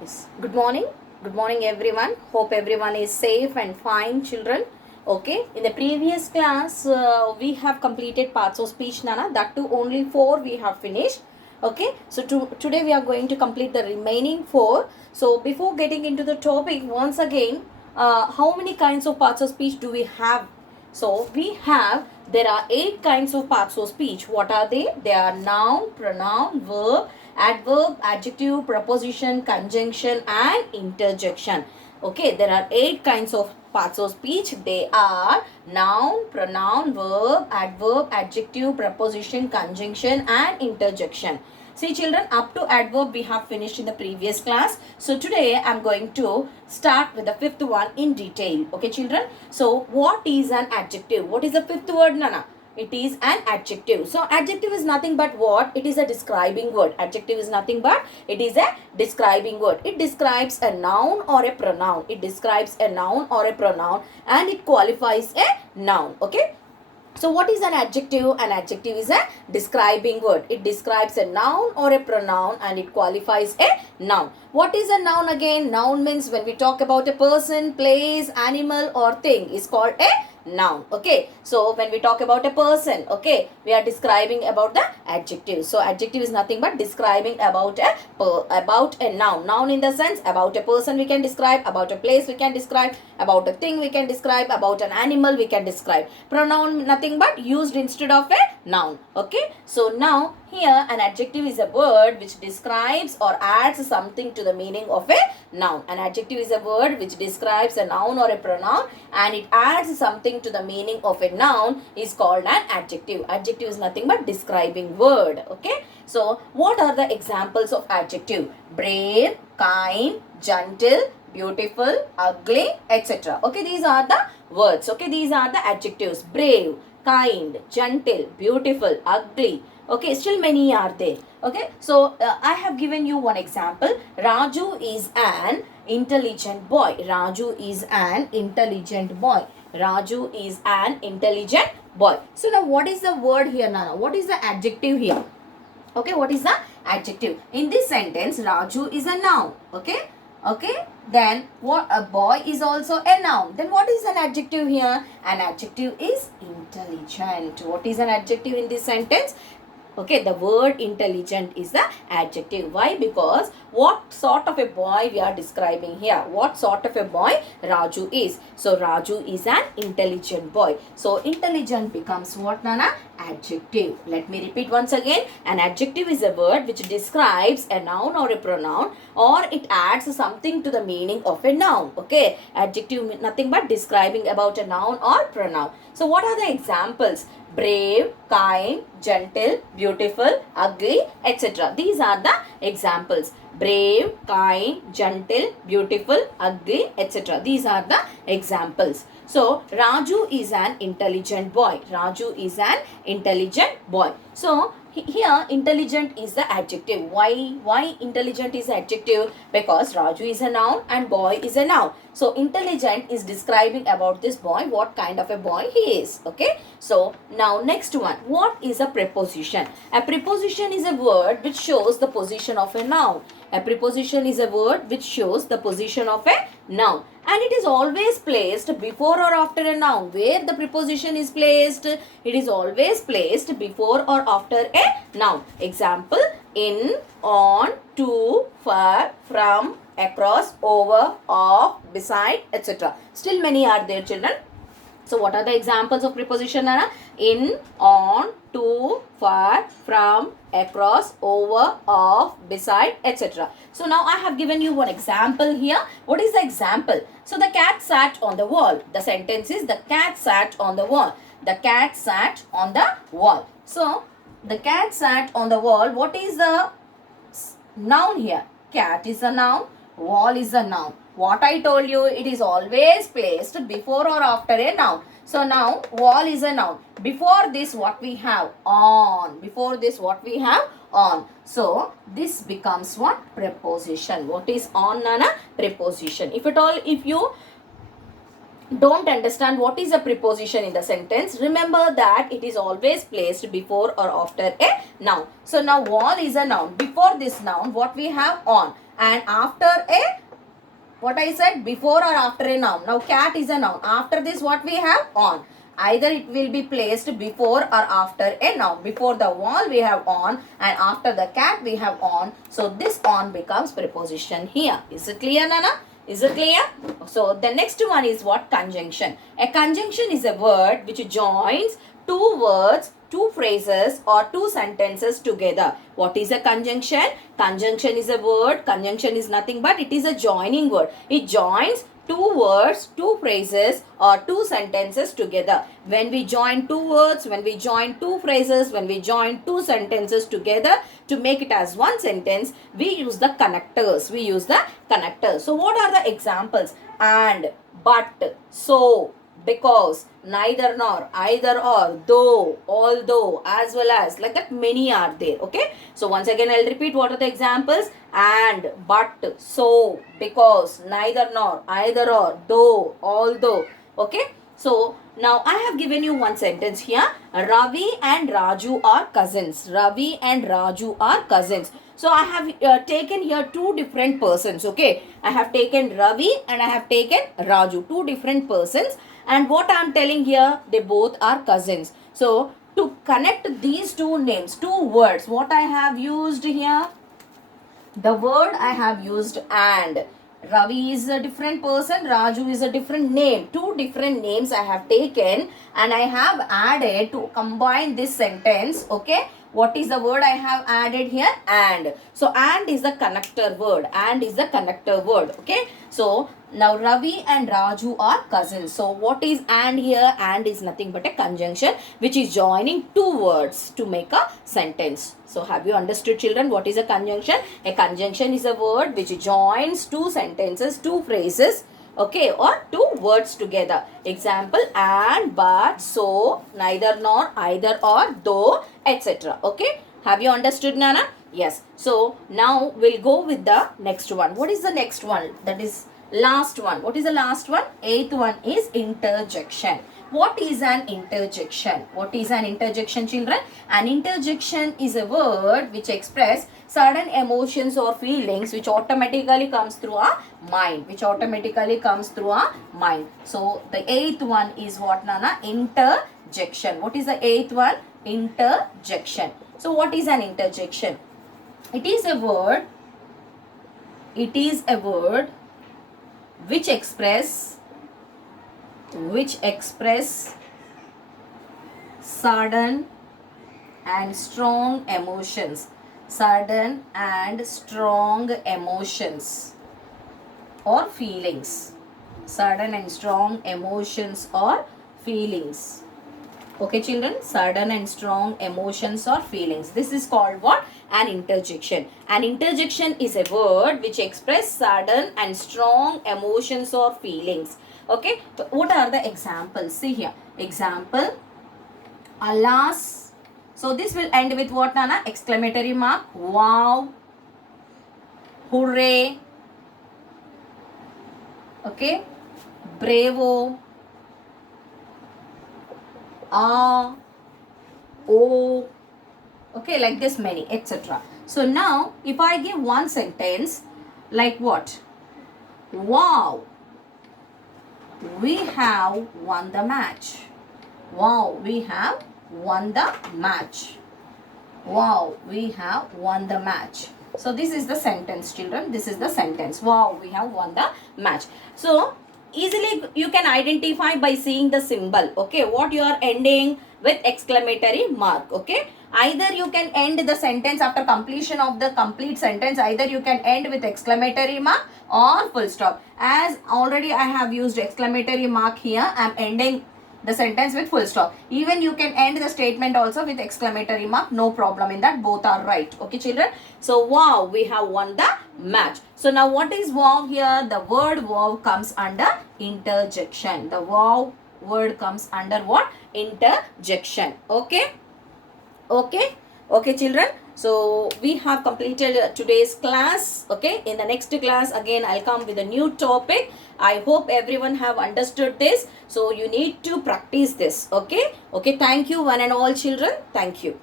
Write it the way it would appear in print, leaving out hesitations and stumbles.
Yes. Good morning. Good morning, everyone. Hope everyone is safe and fine, children. Okay. In the previous class, we have completed parts of speech, Nana. That too, only four we have finished. Okay. So today we are going to complete the remaining four. So before getting into the topic, once again, how many kinds of parts of speech do we have? So we have, there are 8 kinds of parts of speech. What are they? They are noun, pronoun, verb, adverb, adjective, preposition, conjunction and interjection. Okay, there are 8 kinds of parts of speech. They are noun, pronoun, verb, adverb, adjective, preposition, conjunction and interjection. See children, up to adverb we have finished in the previous class. So today I am going to start with the fifth one in detail. Okay children. So what is an adjective? What is the fifth word, Nana? It is an adjective. So adjective is nothing but what? It is a describing word. Adjective is nothing but it is a describing word. It describes a noun or a pronoun. It describes a noun or a pronoun and it qualifies a noun. Okay. So what is an adjective? An adjective is a describing word. It describes a noun or a pronoun and it qualifies a noun. What is a noun again? Noun means when we talk about a person, place, animal or thing is called a noun. Okay. So when we talk about a person, okay, we are describing about the adjective. So adjective is nothing but describing about a noun. Noun in the sense about a person we can describe, about a place we can describe, about a thing we can describe, about an animal we can describe. Pronoun nothing but used instead of a noun. Okay. So now here an adjective is a word which describes or adds something to the meaning of a noun. An adjective is a word which describes a noun or a pronoun and it adds something to the meaning of a noun is called an adjective. Adjective is nothing but describing word. Okay. So what are the examples of adjective? Brave, kind, gentle, beautiful, ugly, etc. Okay, these are the words. Okay, these are the adjectives. Brave, kind, gentle, beautiful, ugly. Okay, still many are there. Okay, so I have given you one example. Raju is an intelligent boy. Raju is an intelligent boy. Raju is an intelligent boy. So now what is the word here, Nana? What is the adjective here? Okay, what is the adjective? In this sentence, Raju is a noun. Okay. Okay. Then what, a boy is also a noun. Then what is an adjective here? An adjective is intelligent. What is an adjective in this sentence? Okay, the word intelligent is the adjective. Why? Because what sort of a boy we are describing here? What sort of a boy Raju is? So Raju is an intelligent boy. So intelligent becomes what, Nana? Adjective. Let me repeat once again. An adjective is a word which describes a noun or a pronoun or it adds something to the meaning of a noun. Okay, adjective nothing but describing about a noun or pronoun. So what are the examples? Brave, kind, gentle, beautiful, ugly, etc. These are the examples. Brave, kind, gentle, beautiful, ugly, etc. These are the examples. So, Raju is an intelligent boy. Raju is an intelligent boy. So, here intelligent is the adjective. Why intelligent is adjective? Because Raju is a noun and boy is a noun. So intelligent is describing about this boy, what kind of a boy he is. Okay. So now next one. What is a preposition? A preposition is a word which shows the position of a noun. A preposition is a word which shows the position of a noun. And it is always placed before or after a noun. Where the preposition is placed? It is always placed before or after a noun. Example, in, on, to, for, from, across, over, off, beside, etc. Still many are there, children. So what are the examples of preposition, Anna? In, on, to, for, from, across, over, off, beside, etc. So now I have given you one example here. What is the example? So the cat sat on the wall. The sentence is the cat sat on the wall. The cat sat on the wall. So the cat sat on the wall. What is the noun here? Cat is a noun. Wall is a noun. What I told you, it is always placed before or after a noun. So now wall is a noun. Before this what we have? On. Before this what we have? On. So this becomes what? Preposition. What is on, Nana? Preposition. If at all, if you don't understand what is a preposition in the sentence, remember that it is always placed before or after a noun. So now wall is a noun. Before this noun, what we have? On. And after a, what I said, before or after a noun. Now cat is a noun. After this, what we have? On. Either it will be placed before or after a noun. Before the wall we have on, and after the cat we have on. So this on becomes preposition here. Is it clear, Nana? Is it clear? So the next one is what? Conjunction. A conjunction is a word which joins two words, two phrases or two sentences together. What is a conjunction? Conjunction is a word. Conjunction is nothing but it is a joining word. It joins two words, two phrases or two sentences together. When we join two words, when we join two phrases, when we join two sentences together to make it as one sentence, we use the connectors. We use the connectors. So what are the examples? And, but, so, because, neither nor, either or, though, although, as well as, like that many are there. Okay. So once again I'll repeat what are the examples. And, but, so, because, neither nor, either or, though, although. Okay. So now I have given you one sentence here. Ravi and Raju are cousins. Ravi and Raju are cousins. So I have taken here two different persons. Okay. I have taken Ravi and I have taken Raju. Two different persons. And what I am telling here, they both are cousins. So to connect these two names, two words, what I have used here? The word I have used and. Ravi is a different person, Raju is a different name. Two different names I have taken and I have added to combine this sentence. Okay. What is the word I have added here? And. So and is the connector word. And is the connector word. Okay. So now Ravi and Raju are cousins. So what is and here? And is nothing but a conjunction which is joining two words to make a sentence. So have you understood, children, what is a conjunction? A conjunction is a word which joins two sentences, two phrases, okay, or two words together. Example, and, but, so, neither nor, either or, though, etc. Okay. Have you understood, Nana? Yes. So now we'll go with the next one. What is the next one? That is last one. What is the last one? Eighth one is interjection. What is an interjection? What is an interjection, children? An interjection is a word which express certain emotions or feelings which automatically comes through our mind. Which automatically comes through our mind. So the eighth one is what, Nana? Interjection. What is the eighth one? Interjection. So what is an interjection? It is a word. It is a word which express sudden and strong emotions. Sudden and strong emotions or feelings. Sudden and strong emotions or feelings. Okay, children, sudden and strong emotions or feelings. This is called what? An interjection. An interjection is a word which express sudden and strong emotions or feelings. Okay, but what are the examples? See here. Example, alas. So this will end with what, Nana? Exclamatory mark. Wow. Hooray. Okay. Bravo. Ah. Oh. Okay, like this many, etc. So now if I give one sentence like what? Wow. We have won the match. Wow, we have won the match. Wow, we have won the match. So this is the sentence, children. This is the sentence. Wow, we have won the match. So easily you can identify by seeing the symbol. Okay, what you are ending with exclamatory mark. Okay, either you can end the sentence after completion of the complete sentence. Either you can end with exclamatory mark or full stop. As already I have used exclamatory mark here, I am ending the sentence with full stop. Even you can end the statement also with exclamatory mark. No problem in that. Both are right. Okay, children. So wow, we have won the match. So now what is wow here? The word wow comes under interjection. The wow word comes under what? Interjection. Okay. Okay. Okay, children. So we have completed today's class. Okay, in the next class again I'll come with a new topic. I hope everyone have understood this. So you need to practice this. Okay, thank you one and all children. Thank you.